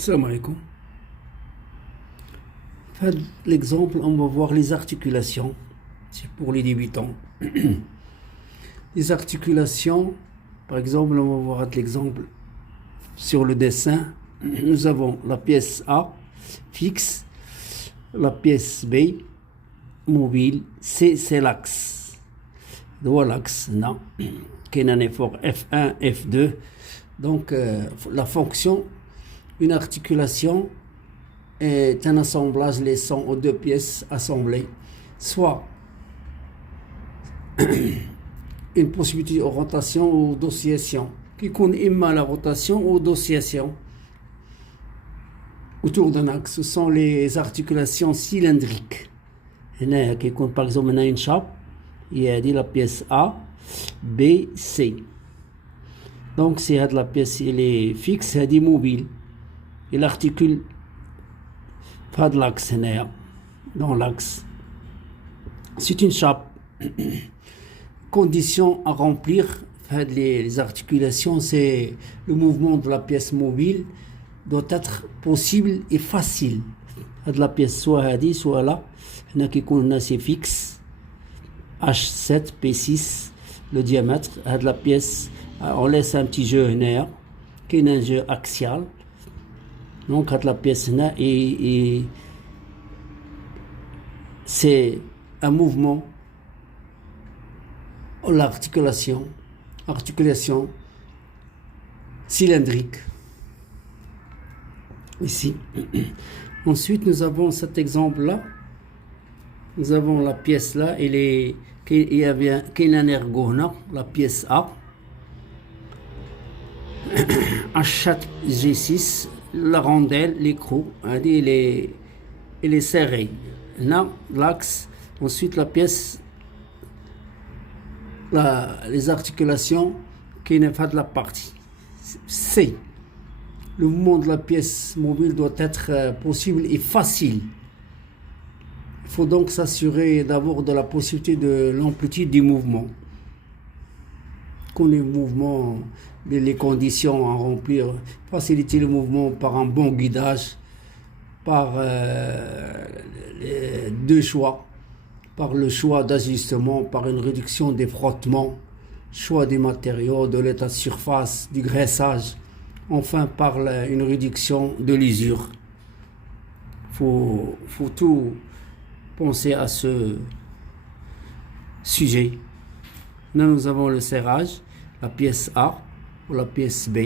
Salam alaikum. L'exemple, on va voir les articulations. C'est pour les débutants. Les articulations, par exemple, on va voir l'exemple sur le dessin. Nous avons la pièce A fixe, la pièce B mobile, C c'est l'axe. Voilà l'axe, non. Qu'il y a un effort F1, F2. Donc, la fonction, une articulation est un assemblage laissant aux deux pièces assemblées, soit une possibilité de rotation ou d'oscillation, qui connaît imma la rotation ou d'oscillation autour d'un axe. Ce sont les articulations cylindriques. Qui compte par exemple une chape, il y a la pièce A, B, C. Donc c'est la pièce, elle est fixe, elle est mobile. Il articule pas de l'axe dans l'axe. C'est une chape. Condition à remplir les articulations, c'est le mouvement de la pièce mobile doit être possible et facile. De la pièce soit là, il y en a qui connaissent fixe, H7, P6, le diamètre. De la pièce, on laisse un petit jeu qui est un jeu axial. Donc, la pièce et c'est un mouvement, l'articulation, articulation cylindrique. Ici. Ensuite, nous avons cet exemple-là. Nous avons la pièce là, qui est un ergona, la pièce A. H4, G6. La rondelle, l'écrou, il est serré. Là, l'axe, ensuite la pièce, les articulations qui ne font de la partie. C. Le mouvement de la pièce mobile doit être possible et facile. Il faut donc s'assurer d'abord de la possibilité de l'amplitude du mouvement. Qu'on ait le mouvement, les conditions à remplir, faciliter le mouvement par un bon guidage, par deux choix, par le choix d'ajustement, par une réduction des frottements, choix des matériaux, de l'état de surface, du graissage, enfin par une réduction de l'usure. Faut tout penser à ce sujet. Là, nous avons le serrage, la pièce A ou la pièce B.